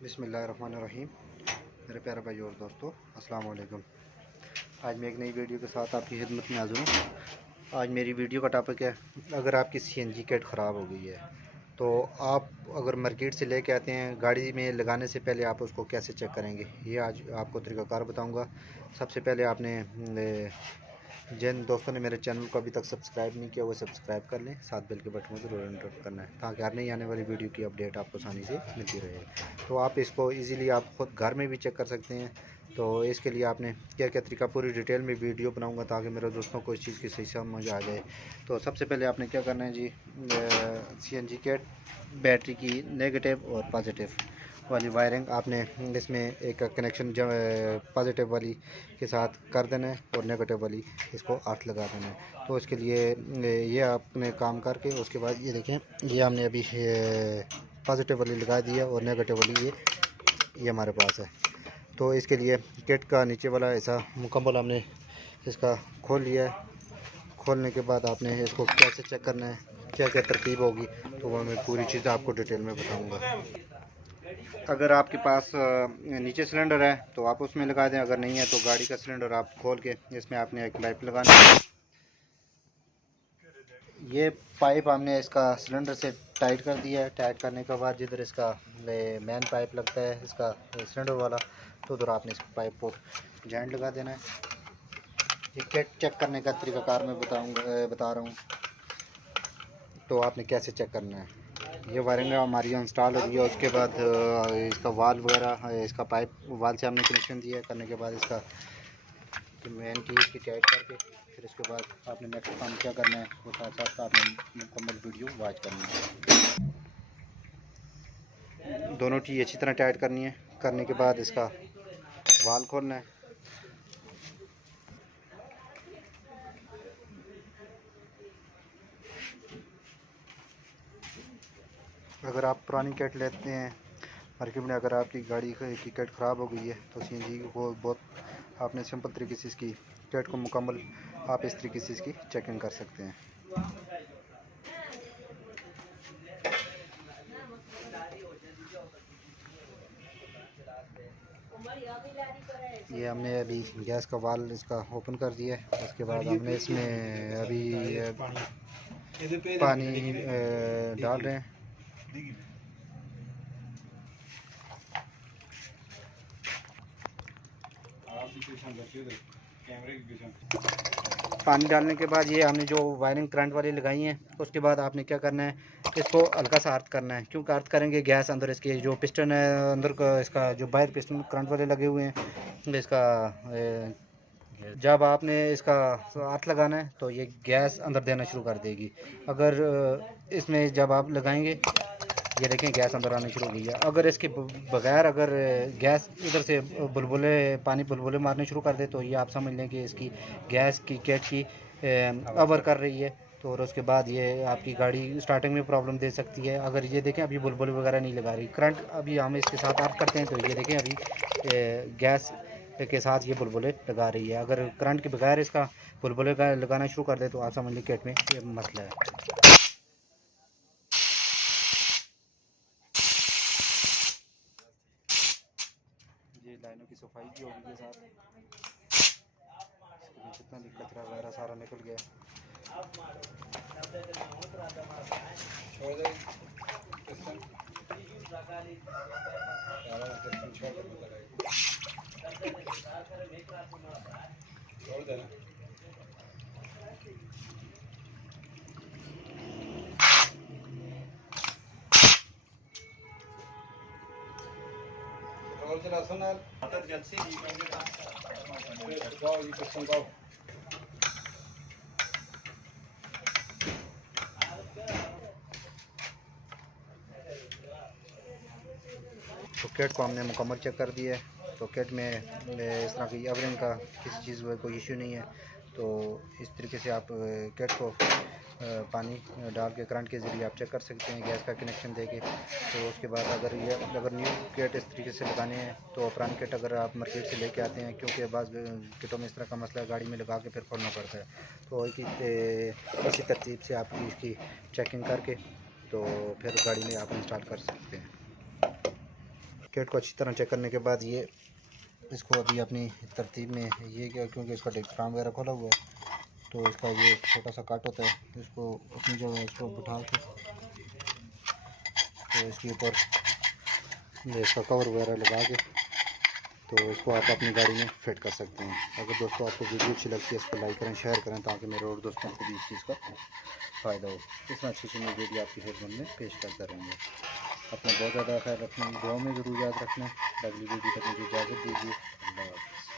बिस्मिल्लाहिर्रहमानिर्रहीम। मेरे प्यारे भाई और दोस्तों, अस्सलाम वालेकुम। आज मैं एक नई वीडियो के साथ आपकी खिदमत में हाज़िर हूँ। आज मेरी वीडियो का टॉपिक है, अगर आपकी सीएनजी किट ख़राब हो गई है तो आप अगर मार्केट से लेके आते हैं, गाड़ी में लगाने से पहले आप उसको कैसे चेक करेंगे, ये आज आपको तरीक़ाकार बताऊँगा। सबसे पहले आपने जिन दोस्तों ने मेरे चैनल को अभी तक सब्सक्राइब नहीं किया वो सब्सक्राइब कर लें, साथ बेल के बटन को ज़रूर एंटर करना है ताकि हर नई आने वाली वीडियो की अपडेट आपको आसानी से मिलती रहे। तो आप इसको इजीली आप खुद घर में भी चेक कर सकते हैं। तो इसके लिए आपने क्या क्या तरीका पूरी डिटेल में वीडियो बनाऊंगा ताकि मेरे दोस्तों को इस चीज़ की सही समझ आ जाए। तो सबसे पहले आपने क्या करना है जी, सीएनजी किट बैटरी की नेगेटिव और पॉजिटिव वाली वायरिंग आपने इसमें एक कनेक्शन पॉजिटिव वाली के साथ कर देना है और नेगेटिव वाली इसको 8 लगा देना है। तो इसके लिए ये आपने काम करके उसके बाद ये देखें, ये हमने अभी पॉजिटिव वाली लगा दी है और नेगेटिव वाली ये हमारे पास है। तो इसके लिए किट का नीचे वाला ऐसा मुकम्मल हमने इसका खोल लिया है। खोलने के बाद आपने इसको कैसे चेक करना है, क्या क्या तरकीब होगी, तो वो मैं पूरी चीज़ आपको डिटेल में बताऊँगा। अगर आपके पास नीचे सिलेंडर है तो आप उसमें लगा दें, अगर नहीं है तो गाड़ी का सिलेंडर आप खोल के इसमें आपने एक पाइप लगाना है। ये पाइप हमने इसका सिलेंडर से टाइट कर दिया है। टाइट करने के बाद जिधर इसका मेन पाइप लगता है इसका सिलेंडर वाला, तो उधर आपने इस पाइप को जॉइंट लगा देना है। ये किट चेक करने का तरीकाकार मैं बता रहा हूँ। तो आपने कैसे चेक करना है, ये वायरिंग हमारी इंस्टॉल हो गई है। उसके बाद इसका वाल वगैरह, इसका पाइप वाल से हमने कनेक्शन दिया। करने के बाद इसका मेन की इसकी टाइट करके फिर इसके बाद आपने नेक्स्ट काम क्या करना है वो साथ साथ आपने मुकम्मल वीडियो वॉच करनी है। दोनों चीज़ अच्छी तरह टाइट करनी है। करने के बाद इसका वाल खोलना है। अगर आप पुरानी किट लेते हैं मार्केट में, अगर आपकी गाड़ी की किट ख़राब हो गई है तो सीएनजी को बहुत आपने सिंपल तरीके से इसकी किट को मुकम्मल आप इस तरीके से इसकी चेकिंग कर सकते हैं। ये हमने अभी गैस का वाल इसका ओपन कर दिया है। उसके बाद हमने इसमें अभी पानी डाल रहे हैं। पानी डालने के बाद ये हमने जो वायरिंग करंट वाली लगाई है, उसके बाद आपने क्या करना है, इसको हल्का सा अर्थ करना है। क्यों अर्थ करेंगे, गैस अंदर इसके जो पिस्टन है अंदर का, इसका जो बाहर पिस्टन करंट वाले लगे हुए हैं, इसका जब आपने इसका हाथ लगाना है तो ये गैस अंदर देना शुरू कर देगी। अगर इसमें जब आप लगाएंगे, ये देखें गैस अंदर आने शुरू हो गई है। अगर इसके बगैर अगर गैस इधर से बुलबुले पानी बुलबुले मारने शुरू कर दे तो ये आप समझ लें कि इसकी गैस की किट की अवर कर रही है। तो और उसके बाद ये आपकी गाड़ी स्टार्टिंग में प्रॉब्लम दे सकती है। अगर ये देखें अभी बुलबुले वगैरह नहीं लगा रही, करंट अभी हम इसके साथ ऑफ करते हैं तो ये देखें अभी गैस के साथ ये बुलबुले लगा रही है। अगर करंट के बगैर इसका बुलबुले का लगाना शुरू कर दे तो आप समझ लें किट में ये मसला है। ये लाइनों की सफाई भी होगी के साथ, कितना भी कचरा वगैरह सारा निकल गया। तो किट को हमने मुकम्मल चेक कर दिया है। तो किट में इस तरह की अवरिंग का किसी चीज़ में कोई इशू नहीं है। तो इस तरीके से आप किट को पानी डाल के करंट के ज़रिए आप चेक कर सकते हैं गैस का कनेक्शन देके। तो उसके बाद अगर न्यू किट इस तरीके से लगाने हैं तो पुरानी किट अगर आप मार्केट से लेके आते हैं, क्योंकि बाज़ किटों में इस तरह का मसला गाड़ी में लगा के फिर खोलना पड़ता है। तो इसी तरतीब से आप इसकी चेकिंग करके तो फिर गाड़ी में आप इंस्टॉल कर सकते हैं। किट को अच्छी तरह चेक करने के बाद ये इसको अभी अपनी तरतीब में ये क्या, क्योंकि इसका डिफ्राम वगैरह खोला हुआ है तो इसका ये छोटा सा कट होता है, इसको अपनी जगह इसको बिठा के तो इसके ऊपर इसका कवर वगैरह लगा के तो इसको आप अपनी गाड़ी में फिट कर सकते हैं। अगर दोस्तों आपको वीडियो अच्छी लगती है इसको लाइक करें, शेयर करें ताकि मेरे और दोस्तों को भी इस चीज़ का फ़ायदा हो। इस तरह अच्छी अच्छी वीडियो आपकी खिदमत में पेश करता रहेंगे। अपना बहुत ज़्यादा ख्याल रखना, दुआ में ज़रूर याद रखना। अगली वीडियो तक मुझे इजाज़त दीजिए। अल्लाह हाफ़िज़।